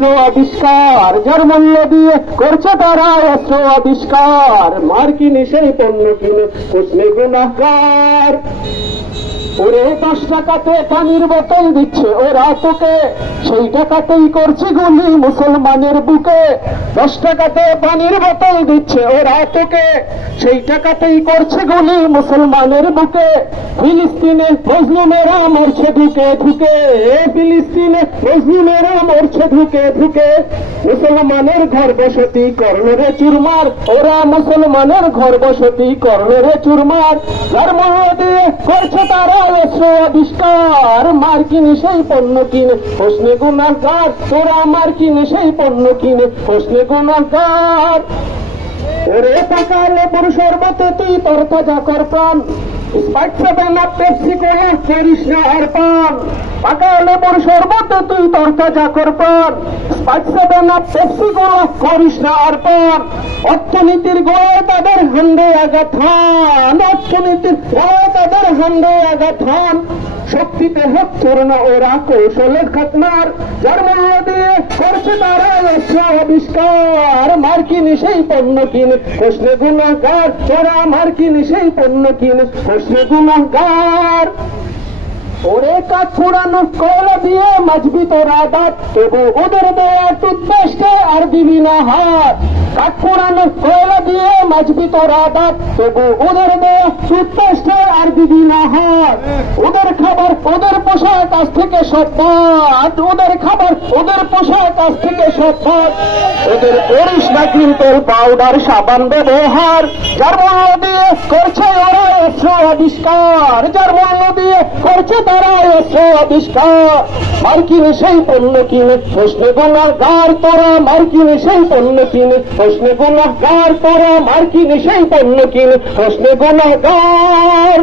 অস্ত্র আবিষ্কার, যার মূল্য দিয়ে করছে তারা অস্ত্র আবিষ্কার। মার্কিনী সেই পণ্য কিনে কোসনে গুনাহগার। ওরে 10 টাকাতে পানির বোতল দিচ্ছে ওরা তোকে, সেই টাকাতেই করছে গুলি মুসলমানের বুকে। 10 টাকাতে পানির বোতল দিচ্ছে ওরা তোকে, সেই টাকাতেই করছে গুলি মুসলমানের বুকে। ফিলিস্তিনে মজলুমেরা মরছে ঢুকে ঢুকে, ফিলিস্তিনে মজলুমেরা মরছে ঢুকে ঢুকে। মুসলমানের ঘর বসতি করলো রে চুরমার, ওরা মুসলমানের ঘর বসতি করলো রে চুরমার। যার মূল্য দিয়ে করছে তারা অস্ত্র আবিষ্কার। মার্কিনী সেই পণ্য কিনে হোসনে গুনাহগার, তোরা মার্কিনী সেই পণ্য কিনে হোসনে গুনাহগার। ওরে পাকা লেবুর শরবতে তুই তোর তাজা কর প্রাণ, স্প্রাইট 7 আপ পেপসি কোলা করিস না আর পান। পাকা লেবুর শরবতে তুই তোর তাজা কর প্রাণ, স্প্রাইট 7 আপ পেপসি কোলা করিস না আর পান। অর্থনীতির গোড়ায় তাদের হান্ডে আঘাত হান, অর্থনীতির গোড়ায় তাদের হান্ডে আঘাত হান। শক্তিতে হচ্ছর না ওরা কৌশলের খাতনার, যার মূল্য দিয়ে করছে তারা অস্ত্র আবিষ্কার। মার্কিনী সেই পণ্য কিনে হোসনে গুনাহগার, তোরা মার্কিনী সেই পণ্য কিনে হোসনে গুনাহগার। ওরে কাঠ ফোড়ানো কয়লা দিয়ে মাজবি তোরা দাঁত, তবু ওদের দেয়া টুথপেস্টে আর দিবি না হাত। কাঠ ফোড়ানো কয়লা দিয়ে মাজবি তোরা দাঁত, তবু ওদের দেয়া টুথপেস্টে আর দিবি না হাত। ওদের খাবার ওদের পোশাক কাছ থেকে সব বাদ, ওদের খাবার ওদের পোশাক কাছ থেকে সব বাদ। ওদের করিস না ক্রিম্পল পাউডার সাবান ব্যবহার, যার মূল্য দিয়ে করছে ওরা অস্ত্র আবিষ্কার। যার মূল্য দিয়ে করছে তারা অস্ত্র আবিষ্কার। মার্কিনী সেই পণ্য কিনে হোসনে গুনাহগার, তোরা মার্কিনী সেই পণ্য কিনে হোসনে গুনাহগার, তোরা মার্কিনী সেই পণ্য কিনে হোসনে গুনাহগার।